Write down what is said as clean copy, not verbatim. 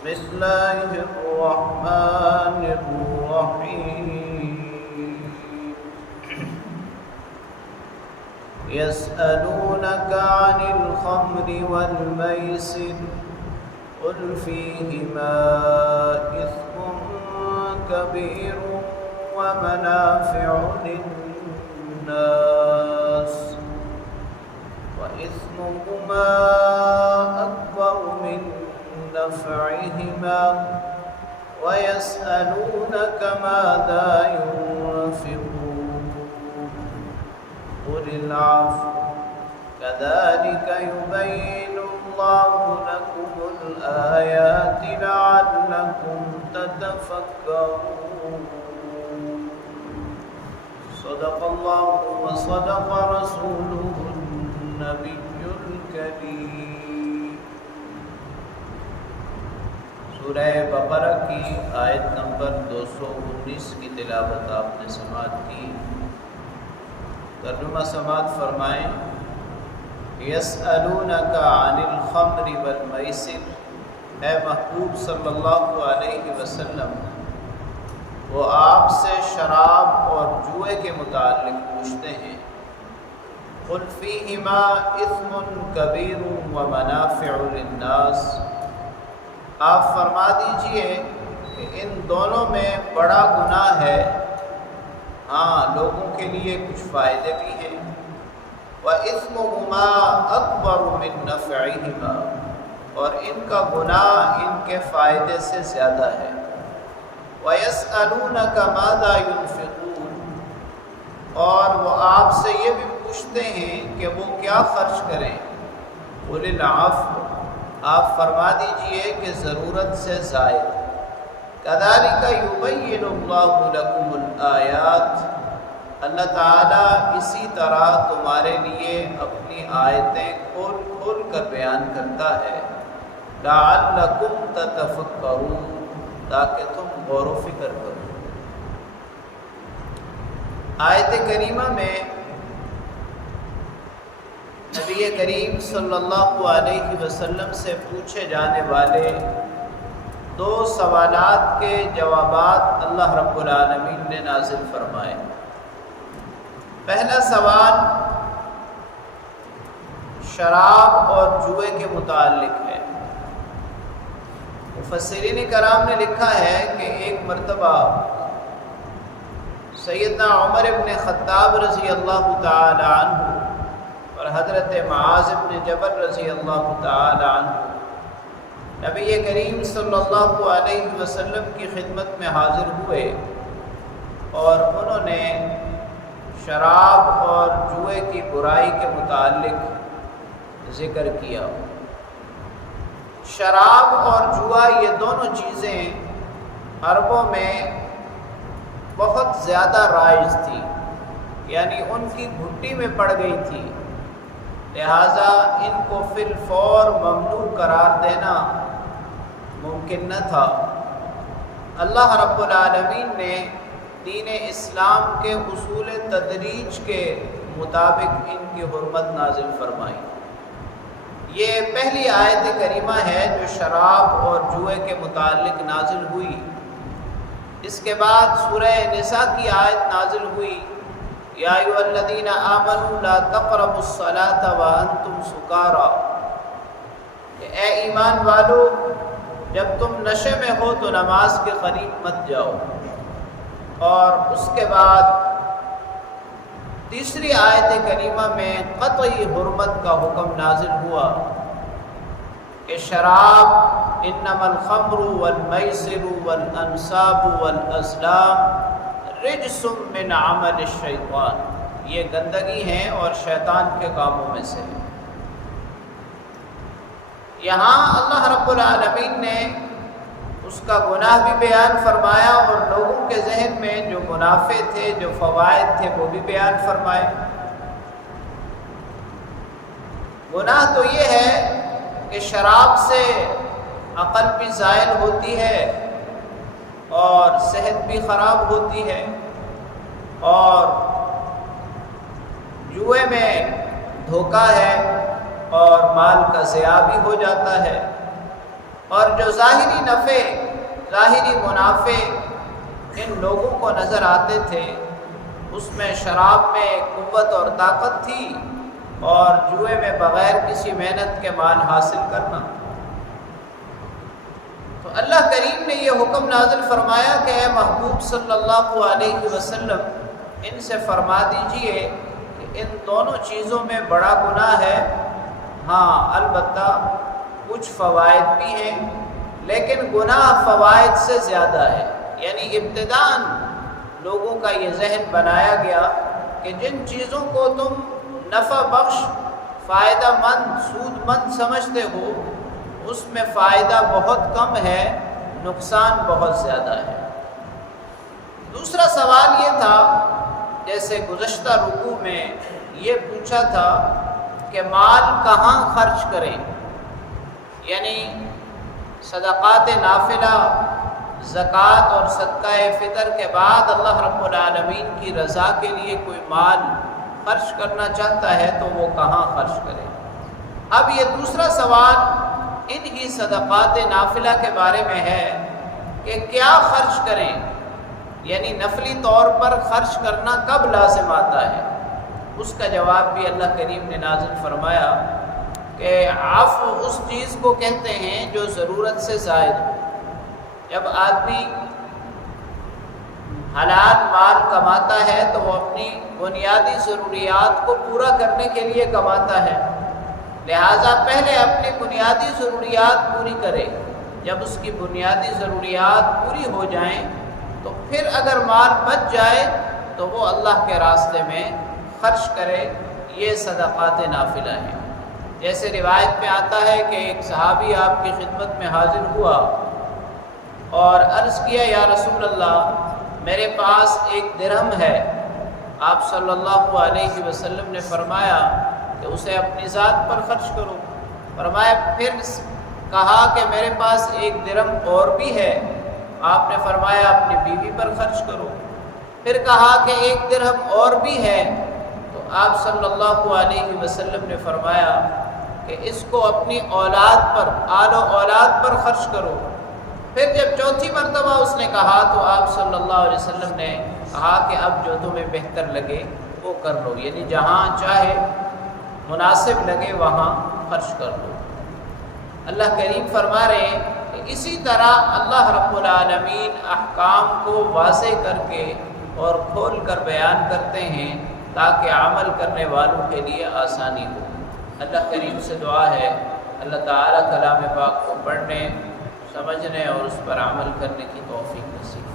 بسم الله الرحمن الرحيم يسألونك عن الخمر والميسر قل فيهما إثم كبير ومنافع للناس وإثمهما أكبر من نفعهما ويسألونك ماذا ينفقون قل العفو كذلك يبين الله لكم الآيات لعلكم تتفكرون صدق الله وصدق رسوله النبي الكريم۔ سورہ بقرہ کی آیت نمبر 219 کی تلاوت آپ نے سماعت کی۔ ترجمہ سماعت فرمائیں۔ یسألونک عن الخمر والمیسر، اے محبوب صلی اللہ علیہ وسلم، وہ آپ سے شراب اور جوئے کے متعلق پوچھتے ہیں۔ قل فیہما اثم کبیر ومنافع للناس، آپ فرما دیجئے کہ ان دونوں میں بڑا گناہ ہے، ہاں لوگوں کے لیے کچھ فائدے بھی ہیں۔ وَإِثْمُهُمَا أَكْبَرُ مِن نَّفْعِهِمَا، اور ان کا گناہ ان کے فائدے سے زیادہ ہے۔ وَيَسْأَلُونَكَ مَاذَا يُنفِقُونَ، اور وہ آپ سے یہ بھی پوچھتے ہیں کہ وہ کیا خرچ کریں۔ قُلِ الْعَفْوَ، آپ فرما دیجئے کہ ضرورت سے زائد۔ كَذَلِكَ يُبَيِّنُ اللَّهُ لَكُمُ الْآيَاتِ، اللہ تعالیٰ اسی طرح تمہارے لیے اپنی آیتیں کھول کھول کر بیان کرتا ہے۔ لَعَلَّكُمْ تَتَفَكَّرُونَ، تاکہ تم غور و فکر کرو۔ آیت کریمہ میں نبی کریم صلی اللہ علیہ وسلم سے پوچھے جانے والے دو سوالات کے جوابات اللہ رب العالمین نے نازل فرمائے۔ پہلا سوال شراب اور جوئے کے متعلق ہے۔ مفسرین کرام نے لکھا ہے کہ ایک مرتبہ سیدنا عمر ابن خطاب رضی اللہ تعالی عنہ اور حضرت معاذ ابن جبل رضی اللہ تعالی عنہ نبی کریم صلی اللہ علیہ وسلم کی خدمت میں حاضر ہوئے اور انہوں نے شراب اور جوئے کی برائی کے متعلق ذکر کیا۔ شراب اور جوا یہ دونوں چیزیں عربوں میں بہت زیادہ رائج تھی، یعنی ان کی گھٹی میں پڑ گئی تھی، لہٰذا ان کو فی الفور ممنوع قرار دینا ممکن نہ تھا۔ اللہ رب العالمین نے دین اسلام کے اصول تدریج کے مطابق ان کی حرمت نازل فرمائی۔ یہ پہلی آیت کریمہ ہے جو شراب اور جوئے کے متعلق نازل ہوئی۔ اس کے بعد سورہ نساء کی آیت نازل ہوئی، یا ایھا الذین آمنوا لا تقربوا الصلاۃ وانتم سکارى، کہ اے ایمان والو جب تم نشے میں ہو تو نماز کے قریب مت جاؤ۔ اور اس کے بعد تیسری آیت کریمہ میں قطعی حرمت کا حکم نازل ہوا کہ شراب انما الخمر والمیسر والانصاب والازلام رجس من عمل الشیطان، یہ گندگی ہیں اور شیطان کے کاموں میں سے۔ یہاں اللہ رب العالمین نے اس کا گناہ بھی بیان فرمایا اور لوگوں کے ذہن میں جو منافع تھے، جو فوائد تھے، وہ بھی بیان فرمائے۔ گناہ تو یہ ہے کہ شراب سے عقل بھی زائل ہوتی ہے اور صحت بھی خراب ہوتی ہے، اور جوئے میں دھوکہ ہے اور مال کا ضیاع بھی ہو جاتا ہے۔ اور جو ظاہری نفع، ظاہری منافع ان لوگوں کو نظر آتے تھے، اس میں شراب میں قوت اور طاقت تھی، اور جوئے میں بغیر کسی محنت کے مال حاصل کرنا۔ تو اللہ کریم نے یہ حکم نازل فرمایا کہ اے محبوب صلی اللہ علیہ وسلم ان سے فرما دیجئے کہ ان دونوں چیزوں میں بڑا گناہ ہے، ہاں البتہ کچھ فوائد بھی ہیں، لیکن گناہ فوائد سے زیادہ ہے۔ یعنی ابتداً لوگوں کا یہ ذہن بنایا گیا کہ جن چیزوں کو تم نفع بخش، فائدہ مند، سود مند سمجھتے ہو، اس میں فائدہ بہت کم ہے، نقصان بہت زیادہ ہے۔ دوسرا سوال یہ تھا، جیسے گزشتہ رکوع میں یہ پوچھا تھا کہ مال کہاں خرچ کریں، یعنی صدقات نافلہ، زکوٰۃ اور صدقہ فطر کے بعد اللہ رب العالمین کی رضا کے لیے کوئی مال خرچ کرنا چاہتا ہے تو وہ کہاں خرچ کرے۔ اب یہ دوسرا سوال ان ہی صدقات نافلہ کے بارے میں ہے کہ کیا خرچ کریں، یعنی نفلی طور پر خرچ کرنا کب لازم آتا ہے۔ اس کا جواب بھی اللہ کریم نے نازل فرمایا کہ عفو اس چیز کو کہتے ہیں جو ضرورت سے زائد ہو۔ جب آدمی حلال مال کماتا ہے تو وہ اپنی بنیادی ضروریات کو پورا کرنے کے لیے کماتا ہے، لہٰذا پہلے اپنی بنیادی ضروریات پوری کرے۔ جب اس کی بنیادی ضروریات پوری ہو جائیں تو پھر اگر مال بچ جائے تو وہ اللہ کے راستے میں خرچ کرے۔ یہ صدقات نافلہ ہیں۔ جیسے روایت میں آتا ہے کہ ایک صحابی آپ کی خدمت میں حاضر ہوا اور عرض کیا، یا رسول اللہ میرے پاس ایک درہم ہے۔ آپ صلی اللہ علیہ وسلم نے فرمایا کہ اسے اپنی ذات پر خرچ کرو۔ فرمایا، پھر کہا کہ میرے پاس ایک درہم اور بھی ہے۔ آپ نے فرمایا اپنی بیوی پر خرچ کرو۔ پھر کہا کہ ایک درہم اور بھی ہے، تو آپ صلی اللہ علیہ وسلم نے فرمایا کہ اس کو اپنی اولاد پر، آل و اولاد پر خرچ کرو۔ پھر جب چوتھی مرتبہ اس نے کہا تو آپ صلی اللہ علیہ وسلم نے کہا کہ اب جو تمہیں بہتر لگے وہ کر لو، یعنی جہاں چاہے مناسب لگے وہاں خرچ کر لو۔ اللہ کریم فرما رہے ہیں کہ اسی طرح اللہ رب العالمین احکام کو واضح کر کے اور کھول کر بیان کرتے ہیں تاکہ عمل کرنے والوں کے لیے آسانی ہو۔ اللہ کریم سے دعا ہے اللہ تعالیٰ کلام پاک کو پڑھنے، سمجھنے اور اس پر عمل کرنے کی توفیق نصیب